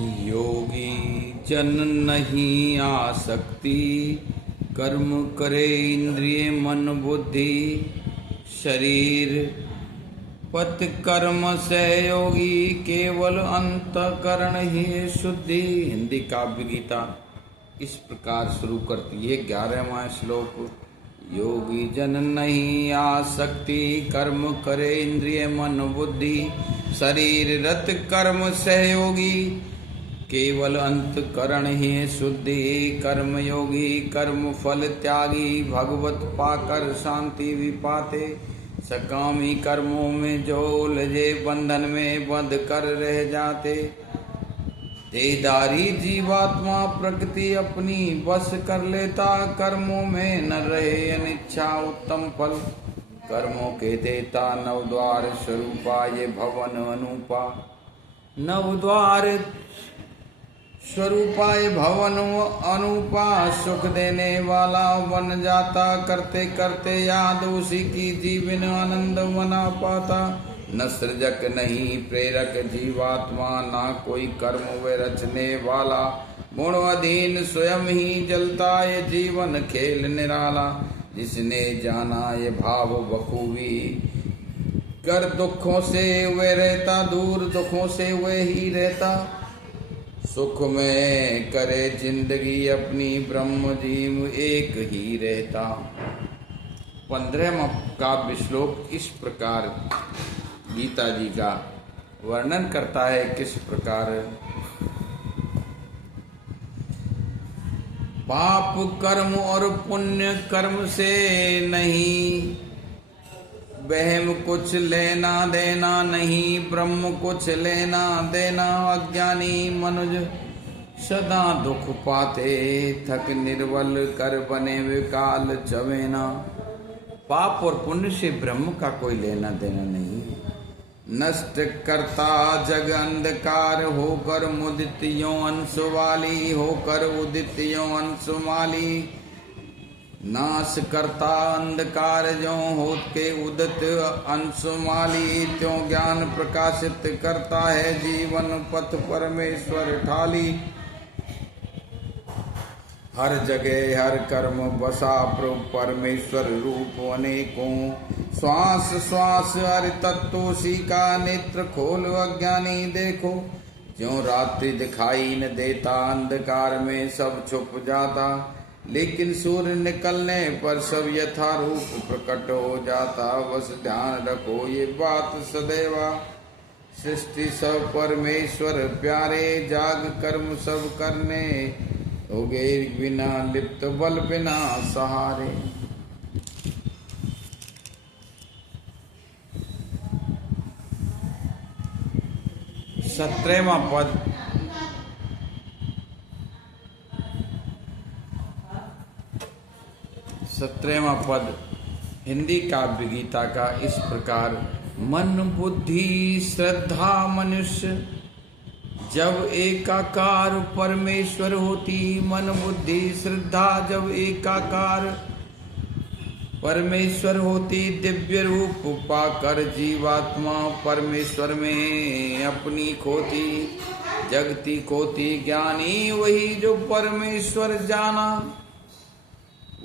योगी जन नहीं आसक्ति, कर्म करे इंद्रिय मन बुद्धि, शरीर पत कर्म से योगी, केवल अंतकरण ही शुद्धि। हिंदी काव्य गीता इस प्रकार शुरू करती है 11वां श्लोक। योगी जन नहीं आसक्ति, कर्म करे इंद्रिय मन बुद्धि, शरीर रत कर्म सहयोगी, केवल अंतकरण ही शुद्धि। कर्म योगी कर्म फल त्यागी, भगवत पाकर शांति विपाते। सकामी कर्मों में जो उलझे, बंधन में बंध कर रह जाते। देहधारी जीवात्मा प्रकृति अपनी बस कर लेता, कर्मों में न रहे अनिच्छा उत्तम फल। कर्मों के देता नवद्वार स्वरूपा, ये भवन अनुपा। नवद्वार स्वरूपा ये भवन अनुपा, सुख देने वाला बन जाता। करते करते याद उसी की, जीवन आनंद मना पाता। न सृजक नहीं प्रेरक जीवात्मा, ना कोई कर्म वे रचने वाला। गुण अधीन स्वयं ही जलता, ये जीवन खेल निराला। जिसने जाना ये भाव बखूबी, कर दुखों से वे रहता, दूर दुखों से वे ही रहता। सुख में करे जिंदगी अपनी, ब्रह्म जीव एक ही रहता। 15वां काव्य श्लोक इस प्रकार गीता जी का वर्णन करता है। किस प्रकार पाप कर्म और पुण्य कर्म से नहीं, वहम कुछ लेना देना नहीं, ब्रह्म कुछ लेना देना। अज्ञानी मनुज सदा दुख पाते, थक निर्बल कर बने विकाल चवेना। पाप और पुण्य से ब्रह्म का कोई लेना देना नहीं। नष्ट करता जग अंधकार, होकर मुदित यों अंश वाली, होकर उदित यों अंश माली। नाश करता अंधकार जो होत के उदित अंश माली, त्यों ज्ञान प्रकाशित करता है जीवन पथ परमेश्वर ठाली। हर जगह हर कर्म बसा प्रभु परमेश्वर रूप अनेकों। श्वास श्वास हर तत्वों का, नेत्र खोल अज्ञानी देखो। ज्यों रात्रि दिखाई न देता, अंधकार में सब छुप जाता। लेकिन सूर्य निकलने पर सब यथारूप प्रकट हो जाता। बस ध्यान रखो ये बात सदैवा, सृष्टि सब परमेश्वर प्यारे। जाग कर्म सब करने, होगे बिना लिप्त बल बिना सहारे। सत्रहवां पद हिंदी काव्य गीता का इस प्रकार। मन बुद्धि श्रद्धा मनुष्य जब एकाकार परमेश्वर होती। मन बुद्धि श्रद्धा जब एकाकार परमेश्वर होती। दिव्य रूप पाकर जीवात्मा परमेश्वर में अपनी खोती। जगती खोती ज्ञानी वही जो परमेश्वर जाना।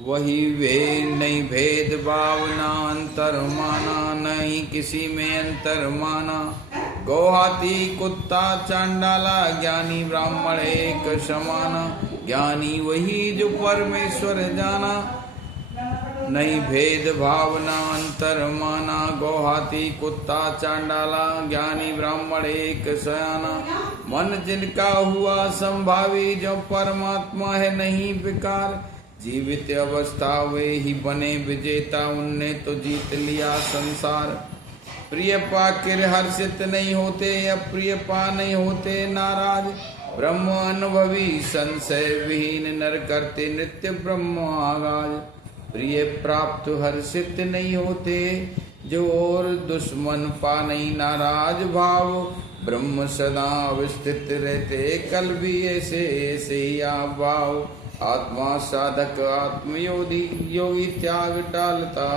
वही वे नहीं भेद भावना, अंतर माना नहीं किसी में अंतर माना। गौहाती कुत्ता चांडाला, ज्ञानी ब्राह्मण एक समाना। ज्ञानी वही जो परमेश्वर जाना, नहीं भेद भावना अंतर माना। गौहाती कुत्ता चांडाला, ज्ञानी ब्राह्मण एक सयाना। मन जिनका हुआ संभावी, जो परमात्मा है नहीं विकार। जीवित अवस्था वे ही बने विजेता, उनने तो जीत लिया संसार। प्रिय पाकर हर्षित नहीं होते, अप्रिय पा नहीं होते नाराज। ब्रह्म अनुभवी संशय विहीन, नर करते नित्य ब्रह्म आगाज। प्रिय प्राप्त हर्षित नहीं होते, जो और दुश्मन पा नहीं नाराज भाव। ब्रह्म सदा अवस्थित रहते, कल भी ऐसे ऐसे ही भाव। आत्मा साधक आत्मयोगी, योगी त्याग टालता।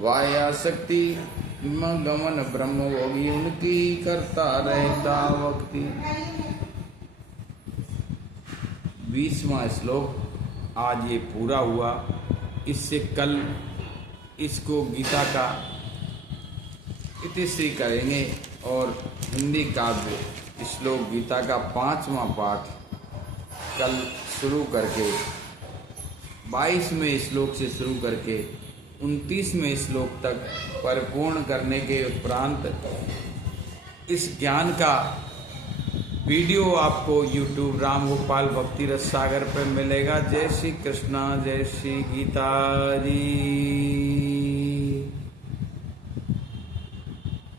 वाया शक्ति गमन ब्रह्म योगी, उनकी करता रहता भक्ति। 20वां श्लोक आज ये पूरा हुआ। इससे कल इसको गीता का इतिश्री करेंगे और हिंदी काव्य श्लोक गीता का 5वां पाठ कल शुरू करके 22वें श्लोक से शुरू करके 29वें श्लोक तक परिपूर्ण करने के उपरांत इस ज्ञान का वीडियो आपको YouTube राम गोपाल भक्ति रस सागर पर मिलेगा। जय श्री कृष्णा, जय श्री गीता जी।